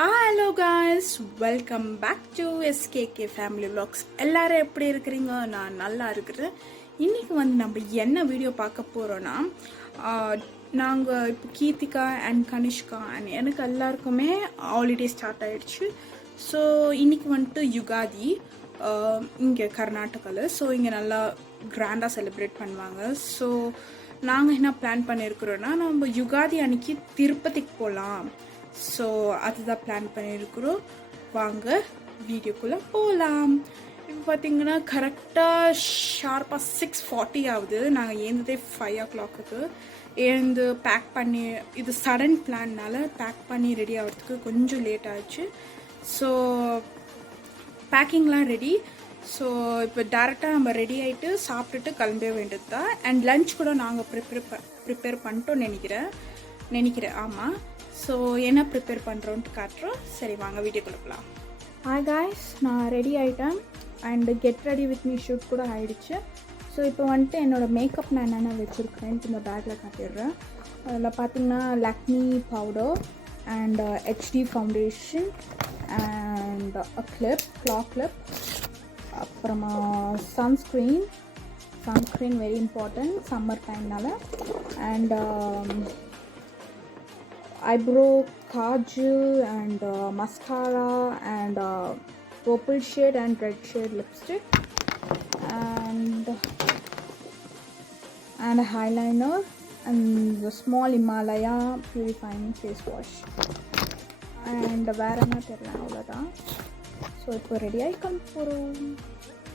Hello guys, welcome back to SKK family vlogs. எல்லாரும் எப்படி இருக்கிறீங்க? நான் நல்லா இருக்கிறேன். இன்றைக்கி நம்ம என்ன வீடியோ பார்க்க போகிறோன்னா, நாங்கள் இப்போ கீர்த்திகா அண்ட் கனிஷ்கா அண்ட் எனக்கு எல்லாருக்குமே ஹாலிடே ஸ்டார்ட் ஆகிடுச்சு. ஸோ இன்றைக்கி யுகாதி இங்கே கர்நாடகாவில். ஸோ இங்கே நல்லா கிராண்டாக செலிப்ரேட் பண்ணுவாங்க. ஸோ நாங்கள் என்ன பிளான் பண்ணியிருக்கிறோன்னா, நம்ம யுகாதி அன்றைக்கி திருப்பதிக்கு போகலாம். ஸோ அதுதான் பிளான் பண்ணியிருக்கிறோம். வாங்க வீடியோக்குள்ளே போகலாம். இப்போ பார்த்தீங்கன்னா கரெக்டாக ஷார்ப்பாக 6:40 ஆகுது. நாங்கள் ஏந்ததே 5 o'clock எழுந்து பேக் பண்ணி, இது சடன் பிளான்னால பேக் பண்ணி ரெடி ஆகிறதுக்கு கொஞ்சம் லேட் ஆச்சு. So பேக்கிங்லாம் ready. ஸோ இப்போ டேரெக்டாக நம்ம ரெடி ஆகிட்டு சாப்பிட்டுட்டு கிளம்ப வேண்டியது தான். அண்ட் லன்ச் கூட நாங்கள் ப்ரிப்பேர் பண்ணிட்டோம் நினைக்கிறேன். ஆமாம். ஸோ என்ன ப்ரிப்பேர் பண்ணுறோன்ட்டு காட்டுறோம். சரி வாங்க வீடியோக்குள்ளே போகலாம். ஹாய் காய்ஸ், நான் ரெடி ஆகிட்டேன். And get ready with me shoot கூட ஆகிடுச்சு. ஸோ இப்போ என்னோடய மேக்கப் நான் என்னென்ன வச்சுருக்கிறேன்ட்டு இந்த பேக்கில் காட்டிடுறேன். அதில் பார்த்திங்கன்னா Lakme powder and HD foundation and claw clip, அப்புறமா சன்ஸ்க்ரீன் வெரி இம்பார்ட்டன்ட் சம்மர் டைம்னால. And eyebrow kajal and mascara and purple shade and red shade lipstick and eyeliner and the small Himalaya purifying face wash and வேற என்ன தெரியல, அவ்வளோதான். So இப்போ ready ஆகிக்கொண்டு போகிறோம்.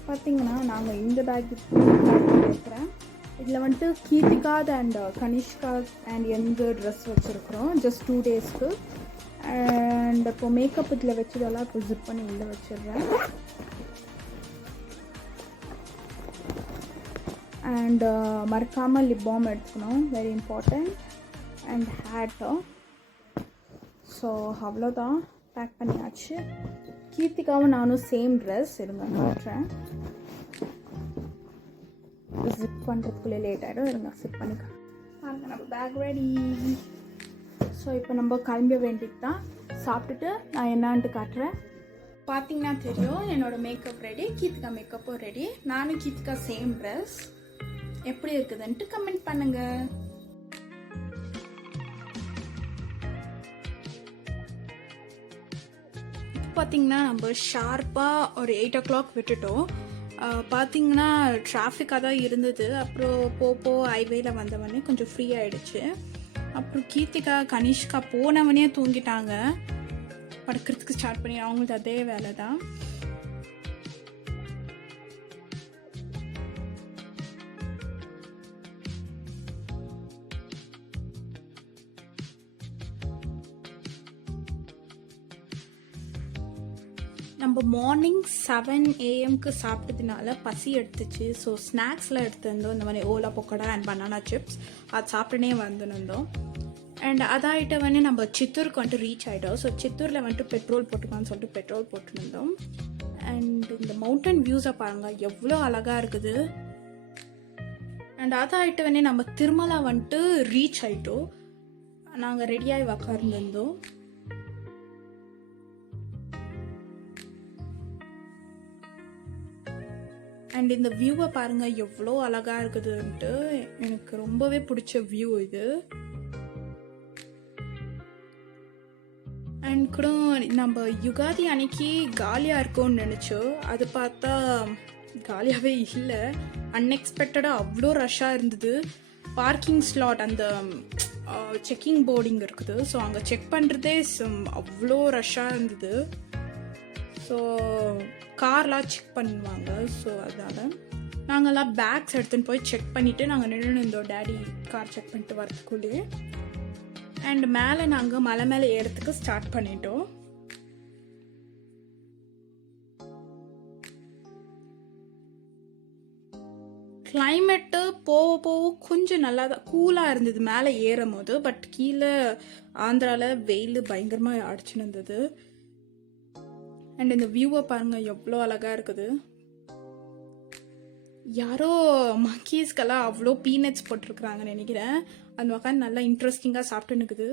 பார்த்திங்கன்னா நாங்கள் இந்த பேக் இருக்கிறேன். இதில் கீர்த்திகா அண்ட் கனிஷ்கா அண்ட் எந்த ட்ரெஸ் வச்சுருக்குறோம் ஜஸ்ட் 2 daysக்கு. அண்ட் இப்போ மேக்கப் இதில் வச்சதெல்லாம் இப்போ ஜிப் பண்ணி உள்ளே வச்சிடுறேன். அண்ட் மறக்காமல் லிப் பாம் எடுத்துக்கணும், வெரி இம்பார்ட்டண்ட். அண்ட் ஹேட்டோ. ஸோ அவ்வளோதான், பேக் பண்ணியாச்சு. கீர்த்திகாவும் நானும் சேம் ட்ரெஸ் இருங்க காட்டுறேன். ஜிப் பண்ணுறதுக்குள்ளே லேட் ஆகிடும், இருங்க ஜிப் பண்ணிக்கலாம். பாருங்க நம்ம பேக் ரெடி. ஸோ இப்போ நம்ம கிளம்ப வேண்டியது தான். சாப்பிட்டுட்டு நான் என்னான்ட்டு காட்டுறேன். பார்த்தீங்கன்னா தெரியும், என்னோடய மேக்கப் ரெடி, கீர்த்திகா மேக்கப்பும் ரெடி. நானும் கீர்த்திகா சேம் ட்ரெஸ். எப்படி இருக்குதுன்ட்டு கமெண்ட் பண்ணுங்கள். பார்த்தீங்கன்னா நம்ம ஷார்ப்பாக ஒரு 8 o'clock விட்டுட்டோம். பார்த்திங்கன்னா டிராஃபிக்காக தான் இருந்தது. அப்புறம் ஹைவேல வந்தவொடனே கொஞ்சம் ஃப்ரீ ஆகிடுச்சு. அப்புறம் கீர்த்திகா கனிஷ்கா போனவனே தூங்கிட்டாங்க. படுக்கிறதுக்கு ஸ்டார்ட் பண்ணி அவங்களுக்கு அதே வேலை தான். நம்ம மார்னிங் 7 AM சாப்பிட்டதுனால பசி எடுத்துச்சு. ஸோ ஸ்நாக்ஸ்லாம் எடுத்துருந்தோம், இந்த மாதிரி Ola pakoda and banana chips. அது சாப்பிட்டுனே வந்துருந்தோம். அண்ட் அதாகிட்ட நம்ம சித்தூருக்கு ரீச் ஆகிட்டோம். ஸோ சித்தூரில் பெட்ரோல் போட்டுக்கலான்னு சொல்லிட்டு பெட்ரோல் போட்டுருந்தோம். அண்ட் இந்த மவுண்டன் வியூஸை பாருங்கள், எவ்வளோ அழகாக இருக்குது. அண்ட் அதாகிட்ட நம்ம திருமலா ரீச் ஆகிட்டோம். நாங்கள் ரெடியாகி உக்கார்ந்துருந்தோம். அண்ட் இந்த வியூவை பாருங்கள், எவ்வளோ அழகாக இருக்குதுன்ட்டு. எனக்கு ரொம்பவே பிடிச்ச வியூ இது. அண்ட் கூட நம்ம யுகாதி அன்னைக்கு காலியாக இருக்கோன்னு நினச்சோம். அது பார்த்தா காலியாகவே இல்லை. அன்எக்ஸ்பெக்டடாக அவ்வளோ ரஷ்ஷாக இருந்தது. பார்க்கிங் ஸ்லாட், அந்த செக்கிங் போர்டிங் இருக்குது. ஸோ அங்கே செக் பண்ணுறதே அவ்வளோ ரஷ்ஷாக இருந்தது. ஸோ கார்லாம் செக் பண்ணுவாங்க. ஸோ அதனால் நாங்கள்லாம் பேக்ஸ் எடுத்துன்னு போய் செக் பண்ணிவிட்டு நாங்கள் நின்று இருந்தோம், டேடி கார் செக் பண்ணிட்டு வரதுக்குள்ளே. அண்ட் மேலே நாங்கள் மலை மேலே ஏறத்துக்கு ஸ்டார்ட் பண்ணிட்டோம். கிளைமேட்டு போக கொஞ்சம் நல்லா தான் கூலாக இருந்தது மேலே ஏறும் போது. பட் கீழே ஆந்திராவில் வெயில் பயங்கரமாக அடிச்சுன்னு இருந்தது. அண்ட் இந்த வியூவை பாருங்கள், எவ்வளோ அழகாக இருக்குது. யாரோ மக்கீஸ்க்கெல்லாம் அவ்வளோ பீனட்ஸ் போட்டிருக்குறாங்கன்னு நினைக்கிறேன். அந்த உட்காந்து நல்லா இன்ட்ரெஸ்டிங்காக சாப்பிட்டு நிற்குது.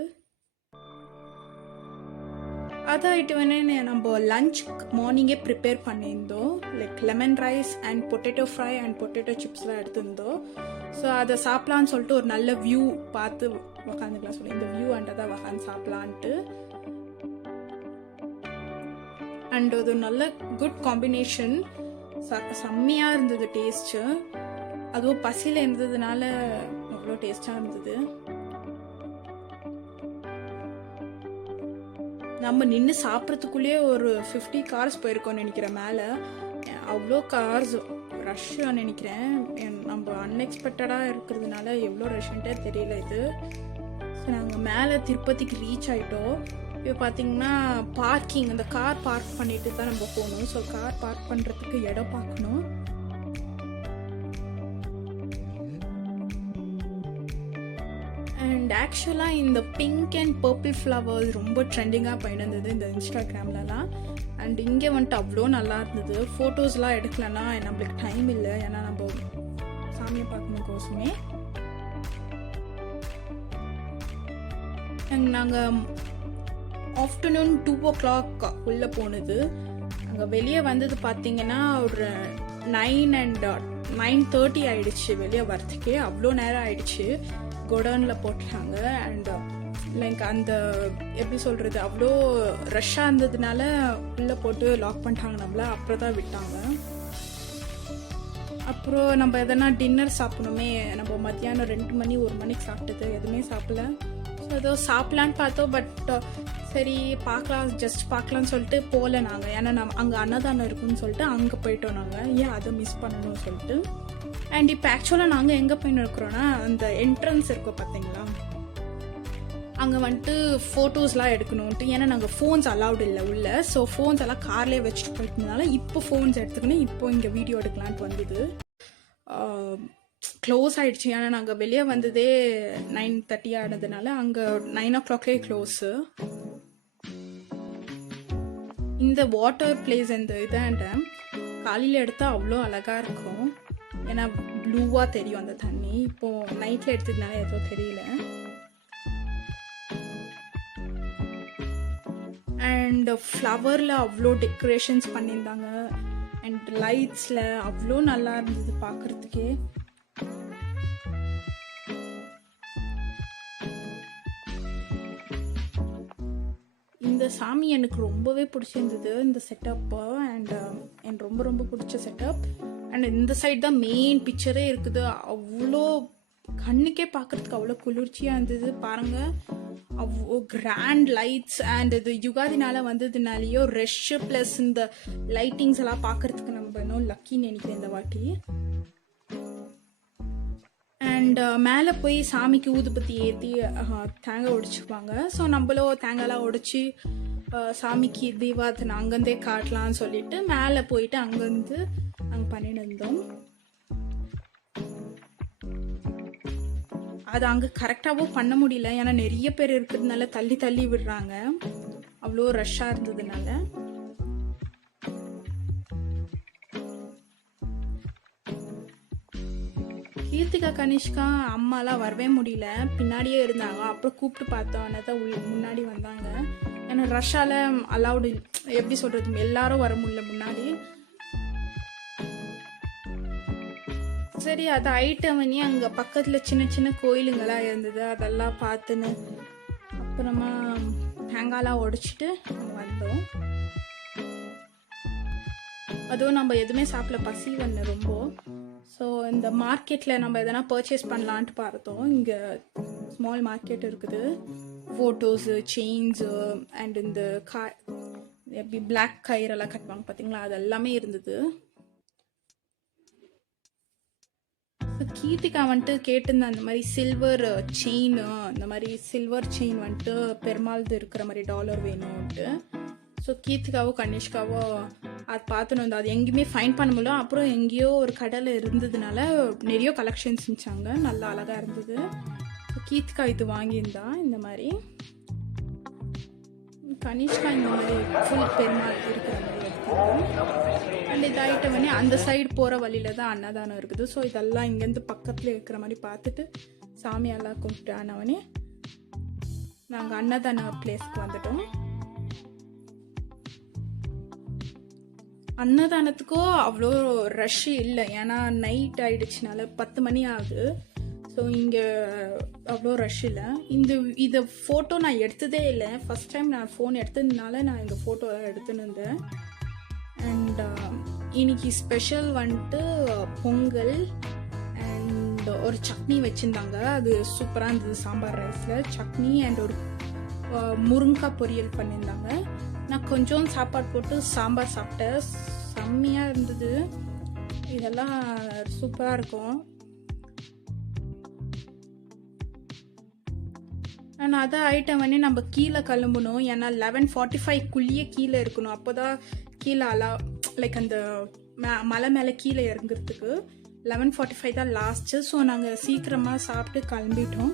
அதாயிட்டு நம்ம லஞ்ச் மார்னிங்கே ப்ரிப்பேர் பண்ணியிருந்தோம். Like lemon rice and potato fry and potato சிப்ஸ்லாம் எடுத்திருந்தோம். ஸோ அதை சாப்பிட்லான்னு சொல்லிட்டு ஒரு நல்ல வியூ பார்த்து உக்காந்துக்கலாம் சொல்லி இந்த வியூ அண்டதான் உக்காந்து சாப்பிட்லான்ட்டு. அண்ட் அது நல்ல குட் காம்பினேஷன், செம்மையாக இருந்தது டேஸ்ட்டு. அதுவும் பசியில் இருந்ததுனால அவ்வளோ டேஸ்டாக இருந்தது. நம்ம நின்று சாப்பிட்றதுக்குள்ளேயே ஒரு 50 கார்ஸ் போயிருக்கோம்னு நினைக்கிறேன். மேலே அவ்வளோ கார்ஸ் ரஷ்ஷாக நினைக்கிறேன். நம்ம அன்எக்ஸ்பெக்டடாக இருக்கிறதுனால எவ்வளோ ரஷ்ன்ட்டே தெரியல இது. ஸோ நாங்கள் மேலே திருப்பதிக்கு ரீச் ஆகிட்டோம். இப்போ பார்த்தீங்கன்னா பார்க்கிங், அந்த கார் பார்க் பண்ணிட்டு தான் நம்ம போகணும். ஸோ கார் பார்க் பண்ணுறதுக்கு இடம் பார்க்கணும். அண்ட் ஆக்சுவலாக இந்த பிங்க் அண்ட் பர்பிள் ஃப்ளவர்ஸ் ரொம்ப ட்ரெண்டிங்காக போயிருந்தது இந்த இன்ஸ்டாகிராம்லலாம். அண்ட் இங்கே வந்துட்டு அவ்வளோ நல்லா இருந்தது. ஃபோட்டோஸ்லாம் எடுக்கலன்னா நம்மளுக்கு டைம் இல்லை, ஏன்னா நம்ம சாமியை பார்க்கணுக்கோசமே. நாங்கள் ஆஃப்டர்நூன் 2 o'clock உள்ளே போனது. அங்கே வெளியே வந்தது பார்த்தீங்கன்னா ஒரு 9 and 9:30 ஆயிடுச்சு வெளியே வரத்துக்கே. அவ்வளோ நேரம் ஆயிடுச்சு. கோடவுனில் போட்டுட்டாங்க. அண்ட் லைக் அந்த எப்படி சொல்கிறது, அவ்வளோ ரஷ்ஷாக இருந்ததுனால உள்ளே போட்டு லாக் பண்ணிட்டாங்க நம்மள. அப்புறம் தான் விட்டாங்க. அப்புறம் நம்ம எதனா டின்னர் சாப்பிடணுமே. நம்ம மத்தியானம் 2 மணி 1 மணிக்கு சாப்பிட்டது, எதுவுமே சாப்பிடல. ஸோ ஏதோ சாப்பிட்லான்னு பார்த்தோம். பட் சரி பார்க்கலாம், ஜஸ்ட் பார்க்கலான்னு சொல்லிட்டு போகல நாங்கள். ஏன்னா அங்கே அன்னதானம் இருக்குன்னு சொல்லிட்டு அங்கே போயிட்டோம் நாங்கள். ஏன் அதை மிஸ் பண்ணணும்னு சொல்லிட்டு. அண்ட் இப்போ ஆக்சுவலாக நாங்கள் எங்கே போயின்னு இருக்கிறோன்னா, அந்த என்ட்ரன்ஸ் இருக்கோம் பார்த்தீங்களா, அங்கே வந்துட்டு ஃபோட்டோஸ்லாம் எடுக்கணுன்ட்டு. ஏன்னா நாங்கள் ஃபோன்ஸ் அலவுட் இல்லை உள்ள. ஸோ ஃபோன்ஸ் எல்லாம் கார்லேயே வச்சுட்டு போயிட்டதுனால இப்போ ஃபோன்ஸ் எடுத்துக்கணும். இப்போ இங்கே வீடியோ எடுக்கலான்ட்டு வந்தது. க்ளோஸ் ஆகிடுச்சு. ஏன்னா நாங்கள் வெளியே வந்ததே 9:30 ஆனதுனால அங்கே 9 o'clockலேயே க்ளோஸு. இந்த வாட்டர் பிளேஸ் இந்த இதாண்ட காலையில் எடுத்தால் அவ்வளோ அழகாக இருக்கும். ஏன்னா ப்ளூவாக தெரியும் அந்த தண்ணி. இப்போது நைட்டில் எடுத்ததுனால ஏதோ தெரியல. அண்ட் ஃப்ளவரில் அவ்வளோ டெக்கரேஷன்ஸ் பண்ணியிருந்தாங்க. அண்ட் லைட்ஸில் அவ்வளோ நல்லா இருந்தது பார்க்குறதுக்கே. இந்த சாமி எனக்கு ரொம்பவே பிடிச்சிருந்தது இந்த செட்டப்பு. அண்ட் எனக்கு ரொம்ப ரொம்ப பிடிச்ச செட்டப். அண்ட் இந்த சைட் தான் மெயின் பிக்சரே இருக்குது. அவ்வளோ கண்ணுக்கே பார்க்குறதுக்கு அவ்வளோ குளிர்ச்சியாக இருந்தது பாருங்கள். அவ்வளோ கிராண்ட் லைட்ஸ். அண்ட் இது யுகாதினால வந்ததுனாலேயோ ரெஷ்ஷு ப்ளஸ் இந்த லைட்டிங்ஸ் எல்லாம் பார்க்குறதுக்கு நம்ம இன்னும் லக்கின்னு நினைக்கிறேன் இந்த வாட்டி. அண்ட் மேலே போய் சாமிக்கு ஊதுபத்தி ஏற்றி தேங்காய் உடைச்சிக்குவாங்க. ஸோ நம்மளும் தேங்காய்லாம் உடைச்சி சாமிக்கு தீபார்த்தனை அங்கேருந்தே காட்டலான்னு சொல்லிட்டு மேலே போயிட்டு அங்கேருந்து நாங்கள் பண்ணிட்டு இருந்தோம். அது அங்கே கரெக்டாகவும் பண்ண முடியல. ஏன்னா நிறைய பேர் இருக்கிறதுனால தள்ளி தள்ளி விடுறாங்க, அவ்வளோ ரஷ்ஷாக இருந்ததுனால. கீர்த்திகா கனிஷ்கா அம்மாலாம் வரவே முடியல, பின்னாடியே இருந்தாங்க. அப்புறம் கூப்பிட்டு பார்த்தோம், தான் முன்னாடி வந்தாங்க. ஏன்னா ரஷ்ஷால் அலவுடு எப்படி சொல்கிறது, எல்லாரும் வர முடியல முன்னாடி. சரி அது ஐட்டம் பண்ணி அங்கே பக்கத்தில் சின்ன சின்ன கோயிலுங்களாம் இருந்தது, அதெல்லாம் பார்த்துன்னு அப்புறமா தேங்காய்லாம் உடைச்சிட்டு வந்தோம். அதுவும் நம்ம எதுவுமே சாப்பிட பசி வந்து ரொம்ப. ஸோ இந்த மார்க்கெட்டில் நம்ம எதனா பர்ச்சேஸ் பண்ணலான்ட்டு பார்த்தோம். இங்கே ஸ்மால் மார்க்கெட் இருக்குது. ஃபோட்டோஸு, செயின்ஸு அண்ட் இந்த எப்படி பிளாக் கயிறெல்லாம் கட்டுவாங்க பார்த்தீங்களா, அது எல்லாமே இருந்தது. ஸோ கீர்த்திகா வந்துட்டு கேட்டிருந்தேன் அந்த மாதிரி சில்வர் செயின், இந்த மாதிரி சில்வர் செயின் வந்துட்டு பெருமாள்து இருக்கிற மாதிரி டாலர் வேணும்ன்ட்டு. ஸோ கீர்த்திகாவோ கனிஷ்காவோ அது பார்த்துன்னு வந்து அது எங்கேயுமே ஃபைன் பண்ண முடியல. அப்புறம் எங்கேயோ ஒரு கடையில் இருந்ததுனால நிறைய கலெக்ஷன்ஸ் இருந்துச்சாங்க, நல்லா அழகாக இருந்தது. கீர்த்திகா இது வாங்கியிருந்தா இந்த மாதிரி, கனிஷ்கா இந்த மாதிரி ஃபுல் பெருமாள் இருக்கிற மாதிரி எடுத்துருக்கோம். அண்ட் இதாகிட்ட வந்து அந்த சைடு போகிற வழியில தான் அன்னதானம் இருக்குது. ஸோ இதெல்லாம் இங்கேருந்து பக்கத்தில் இருக்கிற மாதிரி பார்த்துட்டு சாமியெல்லாம் கும்பிட்டு ஆனவனே நாங்கள் அன்னதான பிளேஸ்க்கு வந்துட்டோம். அன்னதானத்துக்கோ அவ்வளோ ரஷ் இல்லை, ஏன்னா நைட் ஆயிடுச்சுனால 10 மணி ஆகுது. ஸோ இங்கே அவ்வளோ ரஷ் இல்லை. இதை ஃபோட்டோ நான் எடுத்ததே இல்லை. ஃபஸ்ட் டைம் நான் ஃபோன் எடுத்ததுனால நான் இந்த ஃபோட்டோ எடுத்துன்னு இருந்தேன். அண்ட் இன்னைக்கு ஸ்பெஷல் வந்துட்டு பொங்கல் அண்ட் ஒரு சட்னி வச்சுருந்தாங்க. அது சூப்பராக இருந்தது. சாம்பார் ரைஸில் சட்னி அண்ட் ஒரு முருங்கைக்காய் பொரியல் பண்ணியிருந்தாங்க. நான் கொஞ்சம் சாப்பாடு போட்டு சாம்பார் சாப்பிட்டேன். செம்மையாக இருந்தது. இதெல்லாம் சூப்பராக இருக்கும். நான் அதான் ஐட்டம் வந்து நம்ம கீழே கிளம்பணும். ஏன்னா 11:45க்குள்ளேயே கீழே இருக்கணும். அப்போ தான் கீழே லைக் அந்த மலை மேலே கீழே இறங்குறதுக்கு 11:45 தான் லாஸ்ட்டு. ஸோ நாங்கள் சீக்கிரமாக சாப்பிட்டு கிளம்பிட்டோம்.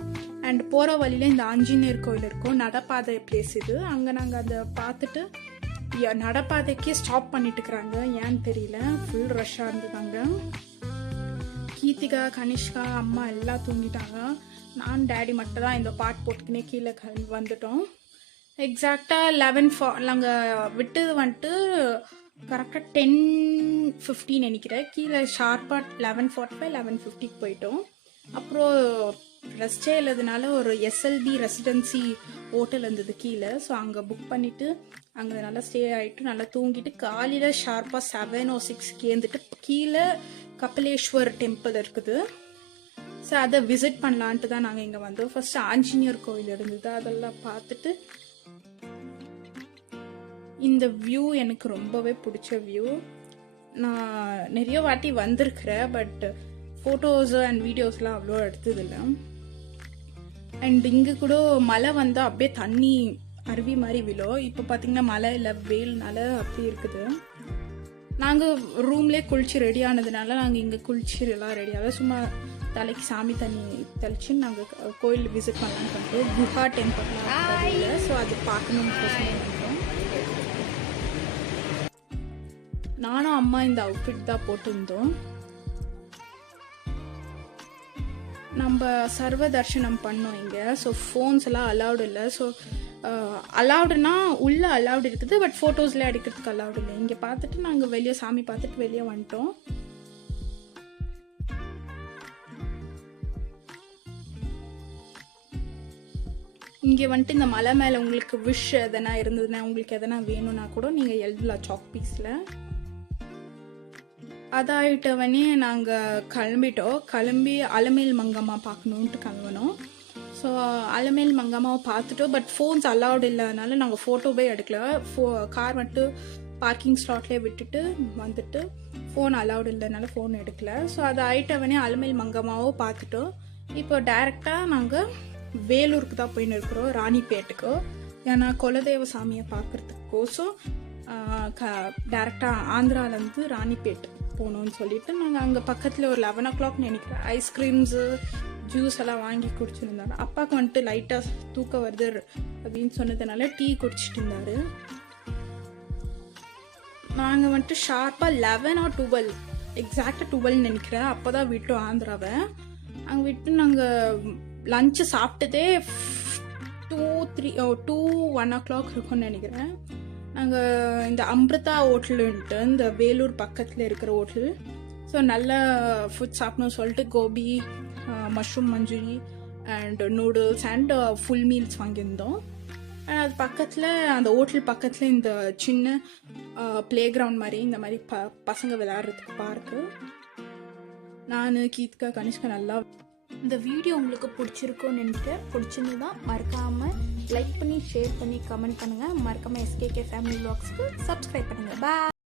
அண்ட் போகிற வழியில் இந்த ஆஞ்சநேயர் கோயில் இருக்கும், நடப்பாதை பிளேஸ் இது. அங்கே நாங்கள் அதை பார்த்துட்டு நடப்பாதைக்கே ஸ்டாப் பண்ணிட்டு இருக்கிறாங்க, ஏன்னு தெரியல. ஃபுல் ரஷ்ஷாக இருந்ததாங்க. கீர்த்திகா, கனிஷ்கா, அம்மா எல்லாம் தூங்கிட்டாங்க. நான் டேடி மட்டும் தான் இந்த பாட்டு போட்டுக்கினே கீழே வந்துட்டோம். எக்ஸாக்டாக 11 நாங்கள் விட்டது வந்துட்டு கரெக்டாக 10:15 நினைக்கிறேன். கீழே ஷார்ப்பாக 11:45 11:50க்கு போயிட்டோம். அப்புறம் ரெஸ்டே இல்லாதனால ஒரு SLB ரெசிடென்சி ஹோட்டல் இருந்தது கீழே. ஸோ அங்கே புக் பண்ணிவிட்டு அங்கே நல்லா ஸ்டே ஆகிட்டு நல்லா தூங்கிட்டு காலையில் ஷார்ப்பாக 7:06க்கு ஏந்துட்டு கீழே கபிலேஸ்வர் டெம்பிள் இருக்குது. ஸோ அதை விசிட் பண்ணலான்ட்டு தான் நாங்கள் இங்கே வந்தோம். ஃபர்ஸ்ட் ஆஞ்சநேயர் கோயில் இருந்தது, அதெல்லாம் பார்த்துட்டு. இந்த வியூ எனக்கு ரொம்பவே பிடிச்ச வியூ. நான் நிறைய வாட்டி வந்திருக்கிறேன், பட் ஃபோட்டோஸ் அண்ட் வீடியோஸ்லாம் அவ்வளோ எடுத்ததில்லை. அண்ட் இங்கே கூட மழை வந்தால் அப்படியே தண்ணி அருவி மாதிரி விழும். இப்போ பார்த்தீங்கன்னா மழை இல்லை, வெயில்னால அப்படி இருக்குது. நாங்கள் ரூம்லேயே குளிச்சு ரெடி ஆனதுனால நாங்கள் இங்கே குளிச்சு எல்லாம் ரெடியாக சும்மா தலைக்கு சாமி தண்ணி தெளிச்சு நாங்கள் கோயில் விசிட் பண்ணலான்னு பண்ணிட்டு குஹா டெம்பிள்லாம். ஸோ அது பார்க்கணும்னு நானும் அம்மா இந்த அவுட்ஃபிட் தான் போட்டிருந்தோம். நம்ம சர்வ தர்ஷனம் பண்ணோம் இங்கே. ஸோ ஃபோன்ஸ் எல்லாம் அலவுட் இல்லை. ஸோ அலவுடுனா உள்ளே அலவுட் இருக்குது, பட் ஃபோட்டோஸ்லாம் எடுக்கிறதுக்கு அலவுட் இல்லை. இங்கே பார்த்துட்டு நாங்கள் வெளியே சாமி பார்த்துட்டு வெளியே வந்துட்டோம். இங்கே வந்துட்டு இந்த மலை மேலே உங்களுக்கு விஷ் எதனா இருந்ததுன்னா, உங்களுக்கு எதனா வேணும்னா கூட நீங்கள் எழுதலாம் சாக் பீஸில். அதாயிட்டவனே நாங்கள் கிளம்பி அலமேல் மங்கம்மா பார்க்கணுன்ட்டு கிளம்பினோம். ஸோ அலமேல் மங்கம்மாவை பார்த்துட்டோம், பட் ஃபோன்ஸ் அலவுட் இல்லாதனால நாங்கள் ஃபோட்டோவே எடுக்கல. கார் மட்டும் பார்க்கிங் ஸ்லாட்லேயே விட்டுட்டு வந்துட்டு ஃபோன் அலவுட் இல்லைனால ஃபோன் எடுக்கல. ஸோ அது ஆயிட்டவனே அலமேல் மங்கம்மாவோ பார்த்துட்டோம். இப்போ டைரெக்டாக நாங்கள் வேலூருக்கு தான் போயின்னு இருக்கிறோம், ராணிப்பேட்டுக்கு. ஏன்னா குலதெய்வ சாமியை பார்க்குறதுக்கோசம் டேரெக்டாக ஆந்திராவிலேருந்து ராணிப்பேட் போகணும்னு சொல்லிட்டு நாங்கள் அங்கே பக்கத்தில் ஒரு 11 o'clock நினைக்கிறேன் ஐஸ்கிரீம்ஸு ஜூஸ் எல்லாம் வாங்கி குடிச்சிருந்தாங்க. அப்பாவுக்கு வந்துட்டு லைட்டாக தூக்கம் வருது அப்படின்னு சொன்னதுனால டீ குடிச்சிட்டு இருந்தாரு. நாங்கள் வந்துட்டு ஷார்ப்பாக 11 or 12 எக்ஸாக்டாக 12 நினைக்கிறேன் அப்போ தான் விட்டோம் ஆந்திராவை. அங்கே விட்டு நாங்கள் லஞ்சு சாப்பிட்டதே 1 o'clock இருக்கும்னு நினைக்கிறேன். நாங்கள் இந்த அம்ருதா ஹோட்டலுன்ட்டு இந்த வேலூர் பக்கத்தில் இருக்கிற ஹோட்டல். ஸோ நல்ல ஃபுட் சாப்பிடணும்னு சொல்லிட்டு gobi, mushroom Manchurian and noodles and full meals வாங்கியிருந்தோம். அது பக்கத்தில் அந்த ஹோட்டல் பக்கத்தில் இந்த சின்ன ப்ளே கிரவுண்ட் மாதிரி இந்த மாதிரி பசங்க விளையாடுறதுக்கு பார்க்கு. நான் கீர்த்திகா, கனிஷ்கா நல்லா. இந்த வீடியோ உங்களுக்கு பிடிச்சிருக்கும்னு நினைக்கிறேன். பிடிச்சிருந்தா மறக்காமல் லைக் பண்ணி ஷேர் பண்ணி கமெண்ட் பண்ணுங்கள். மறக்காமல் SKK ஃபேமிலி வ்ளாக்ஸ்க்கு சப்ஸ்கிரைப் பண்ணுங்கள். பாய்.